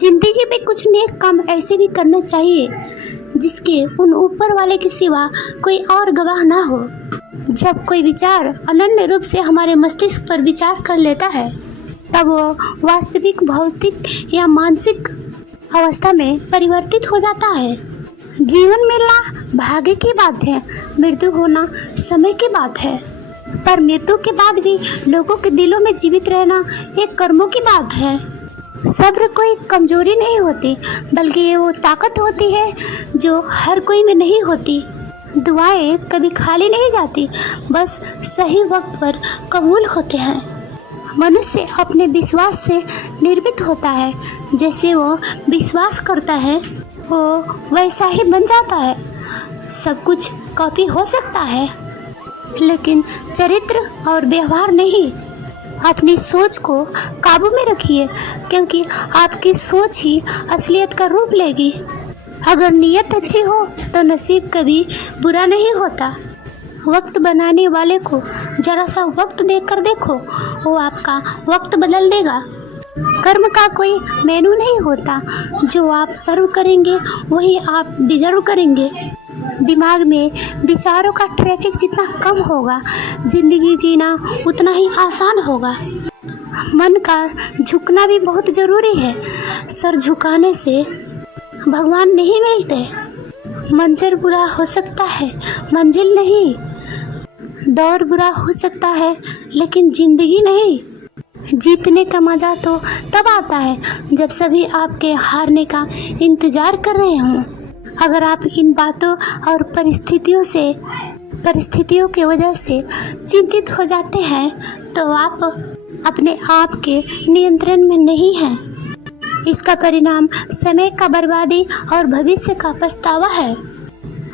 जिंदगी में कुछ नेक काम ऐसे भी करना चाहिए जिसके उन ऊपर वाले के सिवा कोई और गवाह ना हो। जब कोई विचार अनन्य रूप से हमारे मस्तिष्क पर विचार कर लेता है तब वो वास्तविक भौतिक या मानसिक अवस्था में परिवर्तित हो जाता है। जीवन मिलना भाग्य की बात है, मृत्यु होना समय की बात है, पर मृत्यु के बाद भी लोगों के दिलों में जीवित रहना एक कर्मों की बात है। सब्र कोई कमजोरी नहीं होती बल्कि ये वो ताकत होती है जो हर कोई में नहीं होती। दुआएं कभी खाली नहीं जाती, बस सही वक्त पर कबूल होते हैं। मनुष्य अपने विश्वास से निर्मित होता है, जैसे वो विश्वास करता है वो वैसा ही बन जाता है। सब कुछ कॉपी हो सकता है लेकिन चरित्र और व्यवहार नहीं। अपनी सोच को काबू में रखिए क्योंकि आपकी सोच ही असलियत का रूप लेगी। अगर नीयत अच्छी हो तो नसीब कभी बुरा नहीं होता। वक्त बनाने वाले को जरा सा वक्त देकर देखो, वो आपका वक्त बदल देगा। कर्म का कोई मेनू नहीं होता, जो आप सर्व करेंगे वही आप डिजर्व करेंगे। दिमाग में विचारों का ट्रैफिक जितना कम होगा, जिंदगी जीना उतना ही आसान होगा। मन का झुकना भी बहुत ज़रूरी है। सर झुकाने से भगवान नहीं मिलते। मंजर बुरा हो सकता है, मंजिल नहीं। दौर बुरा हो सकता है लेकिन जिंदगी नहीं। जीतने का मज़ा तो तब आता है जब सभी आपके हारने का इंतज़ार कर रहे हों। अगर आप इन बातों और परिस्थितियों के वजह से चिंतित हो जाते हैं तो आप अपने आप के नियंत्रण में नहीं हैं। इसका परिणाम समय का बर्बादी और भविष्य का पछतावा है।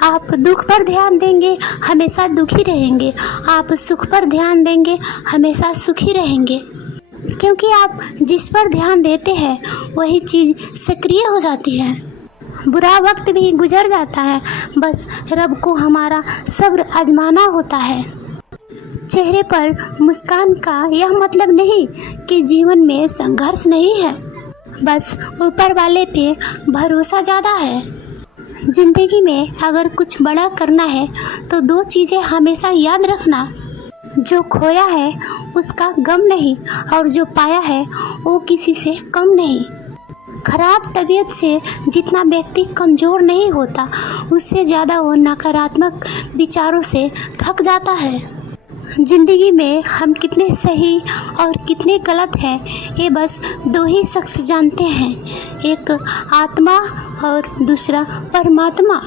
आप दुख पर ध्यान देंगे हमेशा दुखी रहेंगे, आप सुख पर ध्यान देंगे हमेशा सुखी रहेंगे। क्योंकि आप जिस पर ध्यान देते हैं वही चीज़ सक्रिय हो जाती है। बुरा वक्त भी गुजर जाता है, बस रब को हमारा सब्र आजमाना होता है। चेहरे पर मुस्कान का यह मतलब नहीं कि जीवन में संघर्ष नहीं है, बस ऊपर वाले पे भरोसा ज़्यादा है। जिंदगी में अगर कुछ बड़ा करना है तो दो चीज़ें हमेशा याद रखना, जो खोया है उसका गम नहीं और जो पाया है वो किसी से कम नहीं। खराब तबीयत से जितना व्यक्ति कमज़ोर नहीं होता, उससे ज़्यादा वो नकारात्मक विचारों से थक जाता है। ज़िंदगी में हम कितने सही और कितने गलत हैं ये बस दो ही शख्स जानते हैं, एक आत्मा और दूसरा परमात्मा।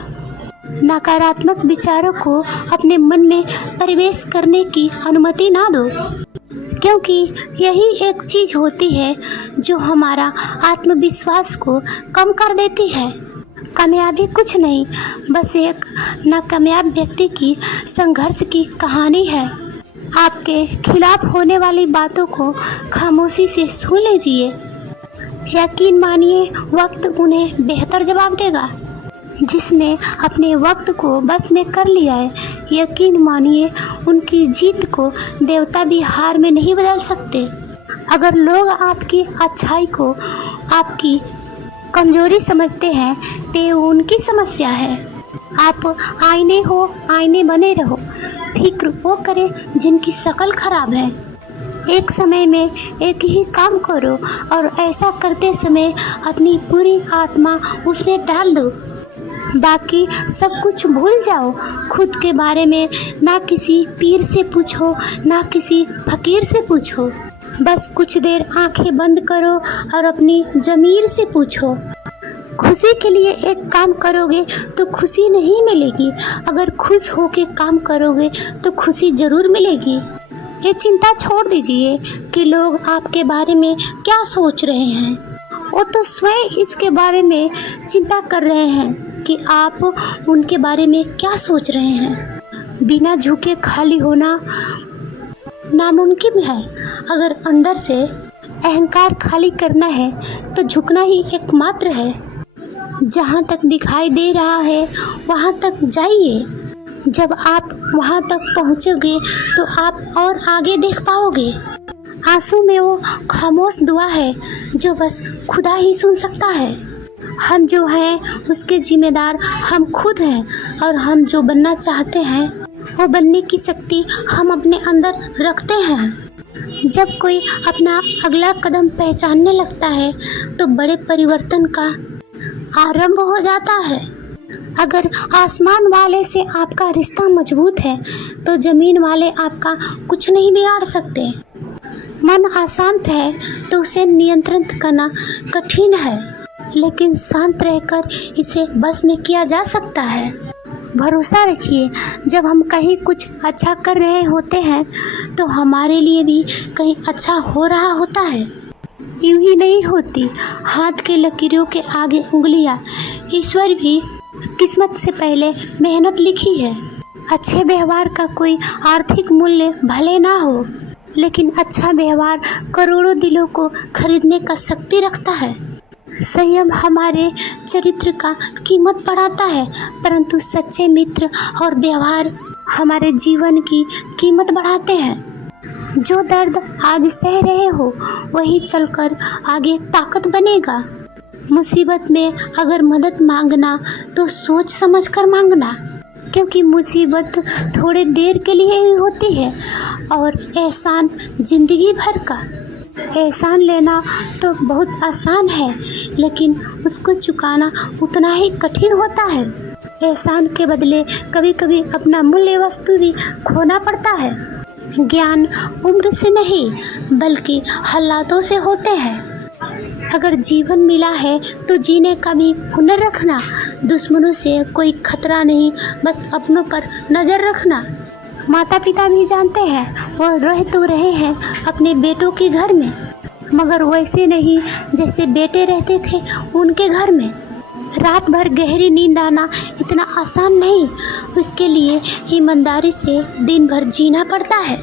नकारात्मक विचारों को अपने मन में प्रवेश करने की अनुमति ना दो, क्योंकि यही एक चीज़ होती है जो हमारा आत्मविश्वास को कम कर देती है। कामयाबी कुछ नहीं, बस एक नाकामयाब व्यक्ति की संघर्ष की कहानी है। आपके खिलाफ होने वाली बातों को खामोशी से सुन लीजिए। यकीन मानिए वक्त उन्हें बेहतर जवाब देगा। जिसने अपने वक्त को बस में कर लिया है, यकीन मानिए उनकी जीत को देवता भी हार में नहीं बदल सकते। अगर लोग आपकी अच्छाई को आपकी कमजोरी समझते हैं तो उनकी समस्या है। आप आईने हो, आईने बने रहो। फिक्र वो करें जिनकी शक्ल खराब है। एक समय में एक ही काम करो और ऐसा करते समय अपनी पूरी आत्मा उसमें डाल दो। बाकी सब कुछ भूल जाओ। खुद के बारे में ना किसी पीर से पूछो, ना किसी फकीर से पूछो। बस कुछ देर आंखें बंद करो और अपनी ज़मीर से पूछो। खुशी के लिए एक काम करोगे तो खुशी नहीं मिलेगी, अगर खुश होके काम करोगे तो खुशी ज़रूर मिलेगी। ये चिंता छोड़ दीजिए कि लोग आपके बारे में क्या सोच रहे हैं। वो तो स्वयं इसके बारे में चिंता कर रहे हैं कि आप उनके बारे में क्या सोच रहे हैं। बिना झुके खाली होना नामुमकिन है। अगर अंदर से अहंकार खाली करना है तो झुकना ही एकमात्र है। जहाँ तक दिखाई दे रहा है वहाँ तक जाइए। जब आप वहाँ तक पहुँचोगे तो आप और आगे देख पाओगे। आंसू में वो खामोश दुआ है जो बस खुदा ही सुन सकता है। हम जो हैं उसके जिम्मेदार हम खुद हैं, और हम जो बनना चाहते हैं वो बनने की शक्ति हम अपने अंदर रखते हैं। जब कोई अपना अगला कदम पहचानने लगता है तो बड़े परिवर्तन का आरंभ हो जाता है। अगर आसमान वाले से आपका रिश्ता मजबूत है तो ज़मीन वाले आपका कुछ नहीं बिगाड़ सकते। मन अशांत है तो उसे नियंत्रित करना कठिन है, लेकिन शांत रहकर इसे बस में किया जा सकता है। भरोसा रखिए, जब हम कहीं कुछ अच्छा कर रहे होते हैं तो हमारे लिए भी कहीं अच्छा हो रहा होता है। यूं ही नहीं होती हाथ के लकीरों के आगे उंगलियां। ईश्वर भी किस्मत से पहले मेहनत लिखी है। अच्छे व्यवहार का कोई आर्थिक मूल्य भले ना हो, लेकिन अच्छा व्यवहार करोड़ों दिलों को खरीदने का शक्ति रखता है। संयम हमारे चरित्र का कीमत बढ़ाता है, परंतु सच्चे मित्र और व्यवहार हमारे जीवन की कीमत बढ़ाते हैं। जो दर्द आज सह रहे हो वही चलकर आगे ताकत बनेगा। मुसीबत में अगर मदद मांगना तो सोच समझकर मांगना, क्योंकि मुसीबत थोड़े देर के लिए ही होती है और एहसान जिंदगी भर का। एहसान लेना तो बहुत आसान है, लेकिन उसको चुकाना उतना ही कठिन होता है। एहसान के बदले कभी कभी अपना मूल्य वस्तु भी खोना पड़ता है। ज्ञान उम्र से नहीं बल्कि हालातों से होते हैं। अगर जीवन मिला है तो जीने का भी हुनर रखना। दुश्मनों से कोई खतरा नहीं, बस अपनों पर नज़र रखना। माता पिता भी जानते हैं वो रह तो रहे हैं अपने बेटों के घर में, मगर वैसे नहीं जैसे बेटे रहते थे उनके घर में। रात भर गहरी नींद आना इतना आसान नहीं, उसके लिए ईमानदारी से दिन भर जीना पड़ता है।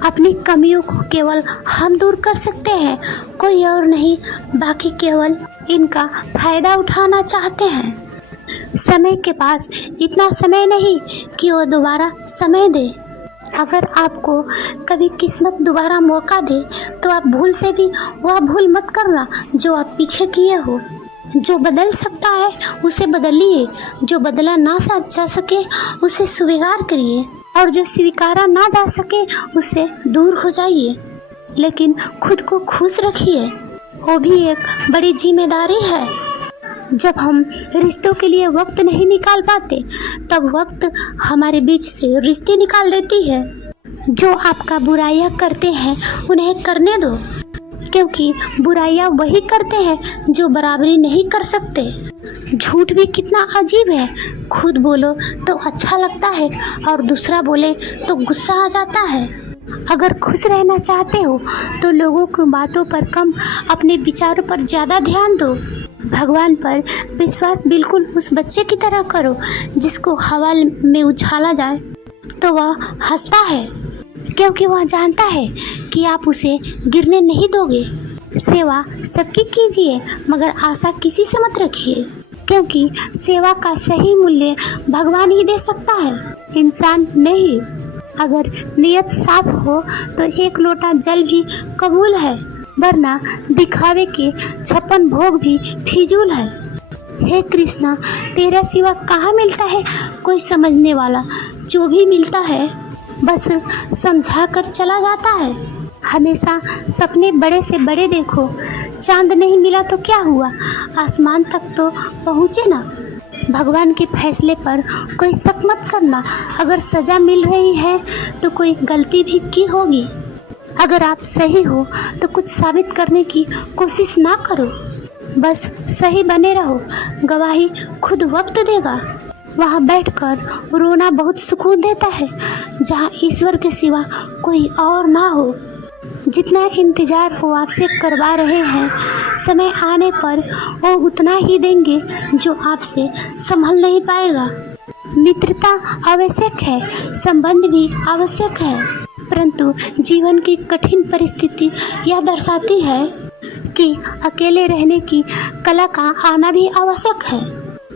अपनी कमियों को केवल हम दूर कर सकते हैं, कोई और नहीं। बाकी केवल इनका फ़ायदा उठाना चाहते हैं। समय के पास इतना समय नहीं कि वो दोबारा समय दे। अगर आपको कभी किस्मत दोबारा मौका दे तो आप भूल से भी वह भूल मत करना जो आप पीछे किए हो। जो बदल सकता है उसे बदलिए, जो बदला ना जा सके उसे स्वीकार करिए, और जो स्वीकारा ना जा सके उससे दूर हो जाइए। लेकिन खुद को खुश रखिए, वो भी एक बड़ी जिम्मेदारी है। जब हम रिश्तों के लिए वक्त नहीं निकाल पाते तब वक्त हमारे बीच से रिश्ते निकाल देती है। जो आपका बुराइयां करते हैं उन्हें करने दो, क्योंकि बुराइयां वही करते हैं जो बराबरी नहीं कर सकते। झूठ भी कितना अजीब है, खुद बोलो तो अच्छा लगता है और दूसरा बोले तो गुस्सा आ जाता है। अगर खुश रहना चाहते हो तो लोगों की बातों पर कम, अपने विचारों पर ज़्यादा ध्यान दो। भगवान पर विश्वास बिल्कुल उस बच्चे की तरह करो जिसको हवा में उछाला जाए तो वह हंसता है, क्योंकि वह जानता है कि आप उसे गिरने नहीं दोगे। सेवा सबकी कीजिए, मगर आशा किसी से मत रखिए, क्योंकि सेवा का सही मूल्य भगवान ही दे सकता है, इंसान नहीं। अगर नियत साफ हो तो एक लोटा जल भी कबूल है, वरना दिखावे के 56 भोग भी फिजूल है। हे कृष्णा, तेरा सिवा कहाँ मिलता है कोई समझने वाला? जो भी मिलता है बस समझा कर चला जाता है। हमेशा सपने बड़े से बड़े देखो। चांद नहीं मिला तो क्या हुआ, आसमान तक तो पहुँचे ना। भगवान के फैसले पर कोई शक मत करना। अगर सज़ा मिल रही है तो कोई गलती भी की होगी। अगर आप सही हो तो कुछ साबित करने की कोशिश ना करो, बस सही बने रहो। गवाही खुद वक्त देगा। वहाँ बैठकर रोना बहुत सुकून देता है, जहाँ ईश्वर के सिवा कोई और ना हो। जितना इंतज़ार वो आपसे करवा रहे हैं, समय आने पर वो उतना ही देंगे जो आपसे संभल नहीं पाएगा। मित्रता आवश्यक है, संबंध भी आवश्यक है, परंतु जीवन की कठिन परिस्थिति यह दर्शाती है कि अकेले रहने की कला का आना भी आवश्यक है।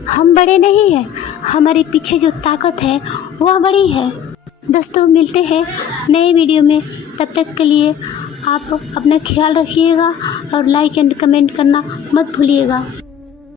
हम बड़े नहीं हैं, हमारे पीछे जो ताकत है वह बड़ी है। दोस्तों, मिलते हैं नए वीडियो में, तब तक के लिए आप अपना ख्याल रखिएगा और लाइक एंड कमेंट करना मत भूलिएगा।